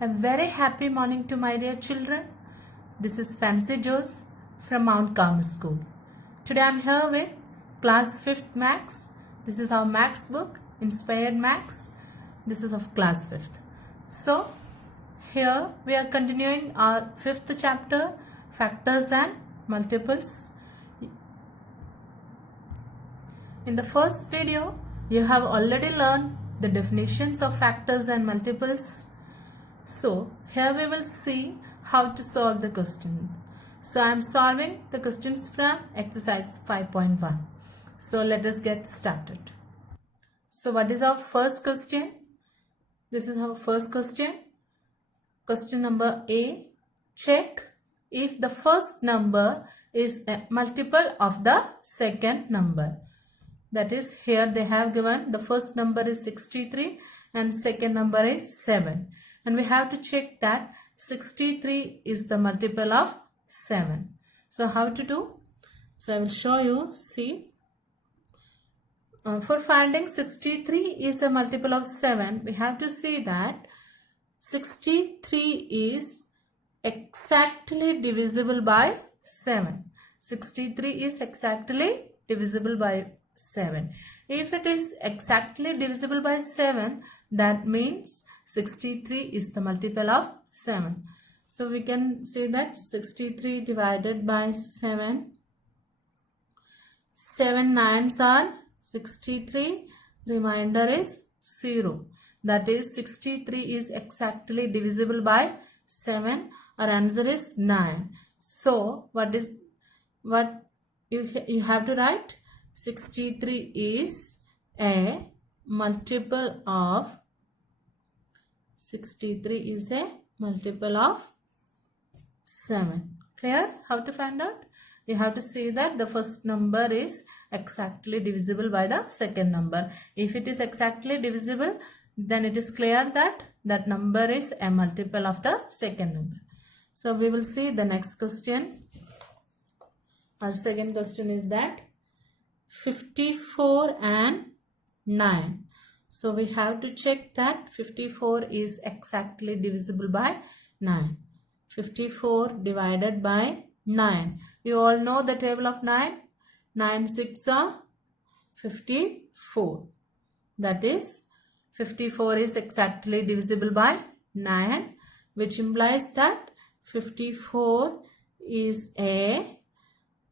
A very happy morning to my dear children. This is Fancy Joes from Mount Carmel School. Today I am here with class 5th Max. This is our Max book, Inspired Max. This is of class 5th. So here we are continuing our 5th chapter, Factors and Multiples. In the first video, you have already learned the definitions of factors and multiples. So here we will see how to solve the question. So I am solving the questions from exercise 5.1. So let us get started. So what is our first question? This is our first question. Question number A. Check if the first number is a multiple of the second number. That is, here they have given the first number is 63 and second number is 7. And we have to check that 63 is the multiple of 7. So how to do? So I will show you. See, for finding 63 is the multiple of 7, we have to see that 63 is exactly divisible by 7. 63 is exactly divisible by 7. If it is exactly divisible by 7, that means 63 is the multiple of 7. So we can say that 63 divided by 7. 7 nines are 63. Remainder is 0. That is 63 is exactly divisible by 7. Our answer is 9. So what you have to write? 63 is a multiple of 7. Clear? How to find out? You have to say that the first number is exactly divisible by the second number. If it is exactly divisible, then it is clear that that number is a multiple of the second number. So we will see the next question. Our second question is that 54 and 9. So we have to check that 54 is exactly divisible by 9. 54 divided by 9. You all know the table of 9. 9 6 are 54. That is 54 is exactly divisible by 9, which implies that 54 is a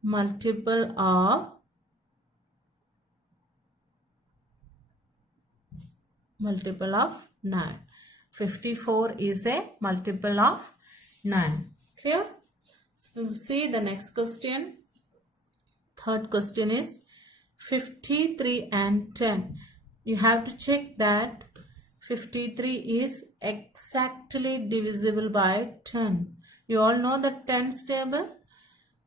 multiple of 9. 54 is a multiple of 9. Clear? So we will see the next question. Third question is 53 and 10. You have to check that 53 is exactly divisible by 10. You all know the tens table.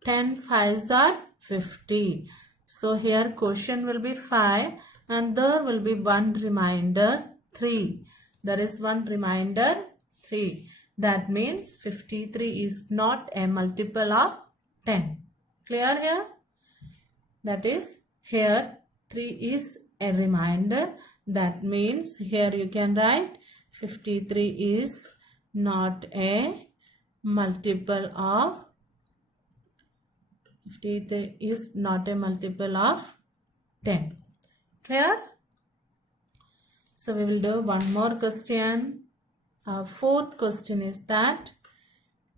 10 5s are 50. So here quotient will be 5 and there will be one remainder 3. There is one remainder 3. That means 53 is not a multiple of 10. Clear here? That is, here 3 is a remainder. That means here you can write 53 is not a multiple of 53 is not a multiple of 10. Clear? So we will do one more question. Our fourth question is that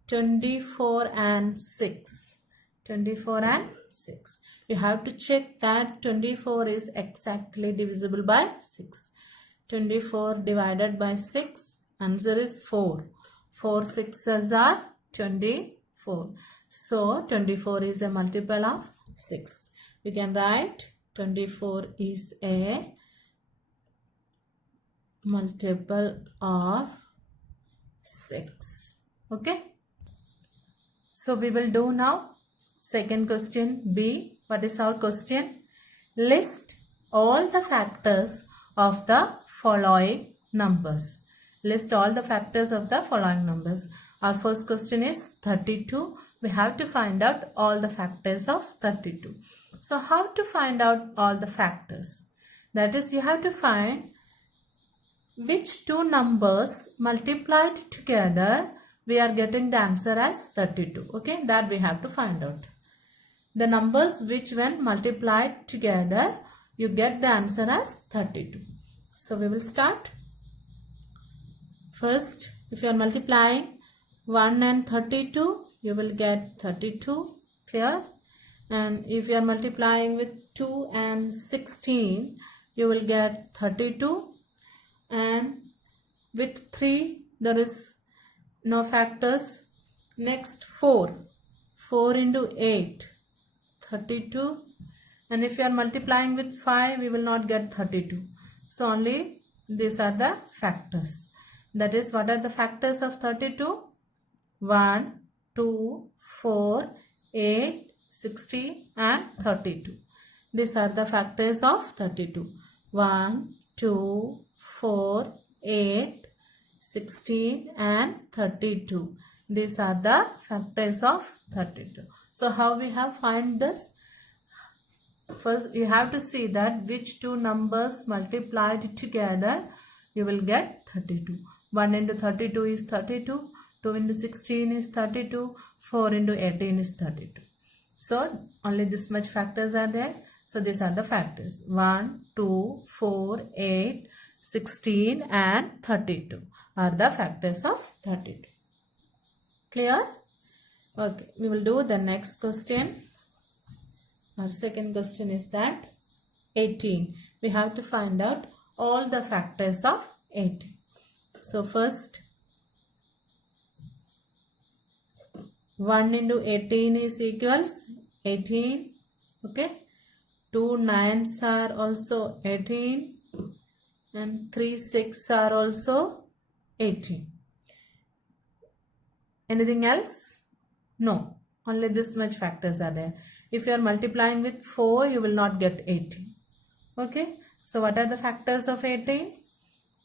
24 and 6. 24 and 6. You have to check that 24 is exactly divisible by 6. 24 divided by 6. Answer is 4. 4 6s are 24. So 24 is a multiple of 6. We can write 24 is a multiple of 6. Okay. So we will do now second question B. What is our question? List all the factors of the following numbers. List all the factors of the following numbers. Our first question is 32. We have to find out all the factors of 32. So how to find out all the factors? That is, you have to find which two numbers multiplied together we are getting the answer as 32. Okay, that we have to find out. The numbers which when multiplied together you get the answer as 32. So we will start. First, if you are multiplying 1 and 32, you will get 32. Clear? And if you are multiplying with 2 and 16, you will get 32. And with 3, there is no factors. Next 4. 4 into 8, 32. And if you are multiplying with 5, we will not get 32. So only these are the factors. That is, what are the factors of 32? 1, 2, 4, 8, 60 and 32. These are the factors of 32. 1, 2, 4, 8, 16 and 32. These are the factors of 32. So how we have find this? First you have to see that which two numbers multiplied together you will get 32. 1 into 32 is 32. 2 into 16 is 32. 4 into 18 is 32. So only this much factors are there. So these are the factors. 1, 2, 4, 8, 16 and 32 are the factors of 32. Clear? Okay, we will do the next question. Our second question is that 18. We have to find out all the factors of 18. So first, 1 into 18 is equals 18. Okay. 2 9s are also 18. And 3 6 are also 18. Anything else? No. Only this much factors are there. If you are multiplying with 4, you will not get 18. Okay. So what are the factors of 18?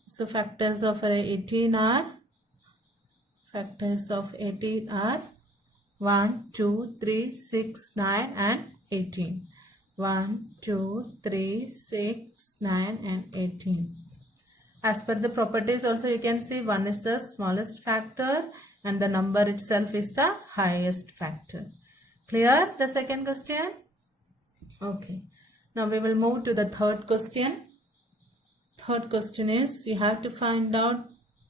So factors of 18 are 1, 2, 3, 6, 9 and 18. 1, 2, 3, 6, 9 and 18. As per the properties also you can see 1 is the smallest factor and the number itself is the highest factor. Clear the second question? Okay. Now we will move to the third question. Third question is you have to find out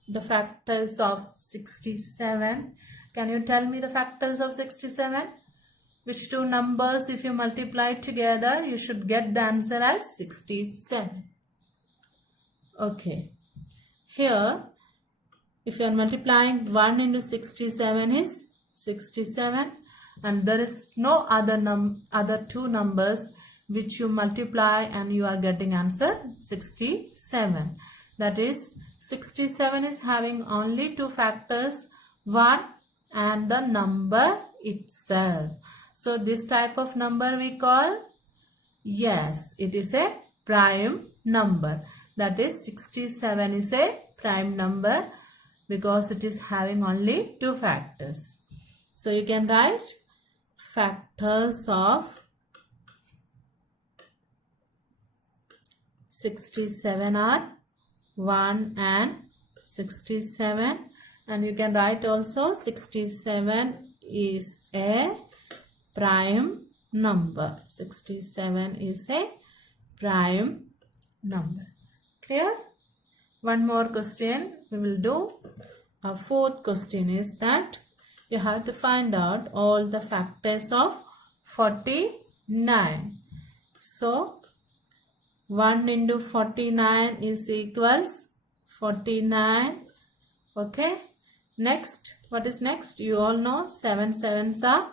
the factors of 67. Can you tell me the factors of 67? Which two numbers if you multiply together you should get the answer as 67. Okay. Here if you are multiplying 1 into 67 is 67 and there is no other two numbers which you multiply and you are getting answer 67. That is 67 is having only two factors, 1 and the number itself. So this type of number we call, yes, it is a prime number. That is 67 is a prime number because it is having only two factors. So you can write factors of 67 are 1 and 67, and you can write also 67 is a prime number. 67 is a prime number. Clear? One more question we will do. Our fourth question is that you have to find out all the factors of 49. So 1 into 49 is equals 49. Okay. Next, what is next? You all know 7 sevens are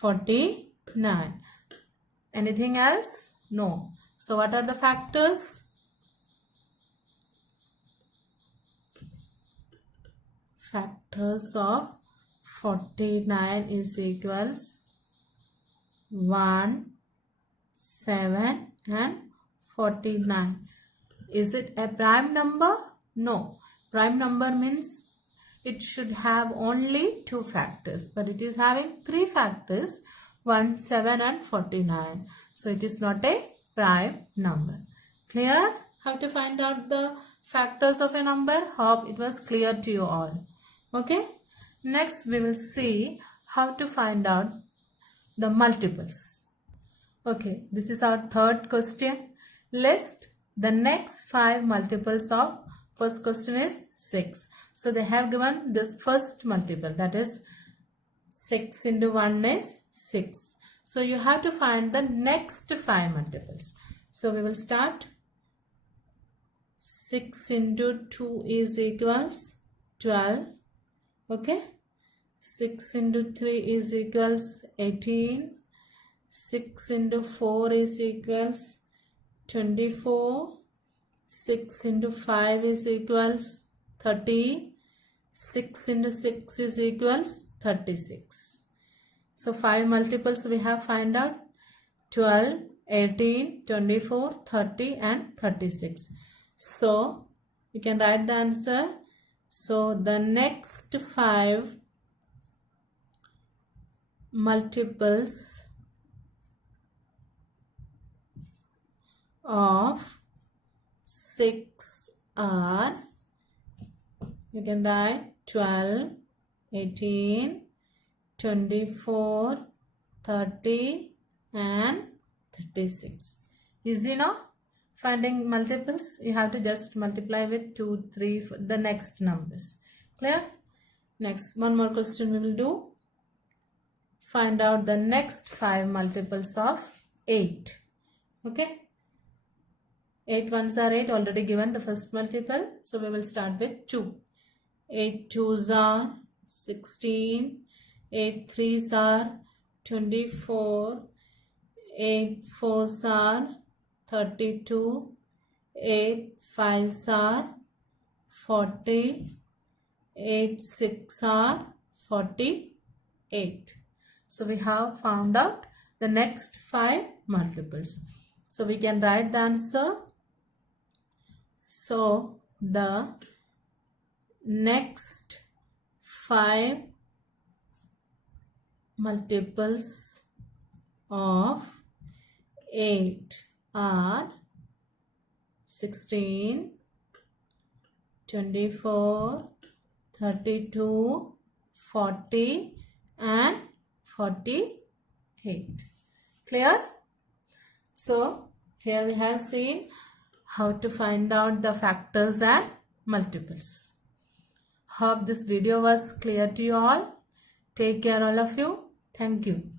49. Anything else? No. So what are the factors? Factors of 49 is equals 1, 7 and 49. Is it a prime number? No. Prime number means it should have only two factors, but it is having three factors, 1, 7 and 49. So it is not a prime number. Clear? how to find out the factors of a number. Hope it was clear to you all. Okay. Next we will see how to find out the multiples. Okay, this is our third question. List the next 5 multiples of first question is 6. So they have given this first multiple, that is 6 into 1 is 6. So you have to find the next 5 multiples. So we will start. 6 into 2 is equals 12. Okay. 6 into 3 is equals 18. 6 into 4 is equals 24. 6 into 5 is equals 30. 6 into 6 is equals 36. So 5 multiples we have find out: 12, 18, 24, 30 and 36. So you can write the answer. So the next 5 multiples of 6 are, you can write 12, 18, 24, 30 and 36. Easy now? Finding multiples, you have to just multiply with 2, 3 for the next numbers. Clear? Next, one more question we will do. Find out the next 5 multiples of 8. Okay. 8 ones are 8, already given the first multiple. So we will start with 2. 8 twos are 16. 8 threes are 24. 8 fours are 32. 8 fives are 40. 8 six are 48. So we have found out the next 5 multiples. So we can write the answer. So the next 5 multiples of 8 are 16, 24, 32, 40 and 48. Clear? So here we have seen how to find out the factors and multiples. Hope this video was clear to you all. Take care all of you. Thank you.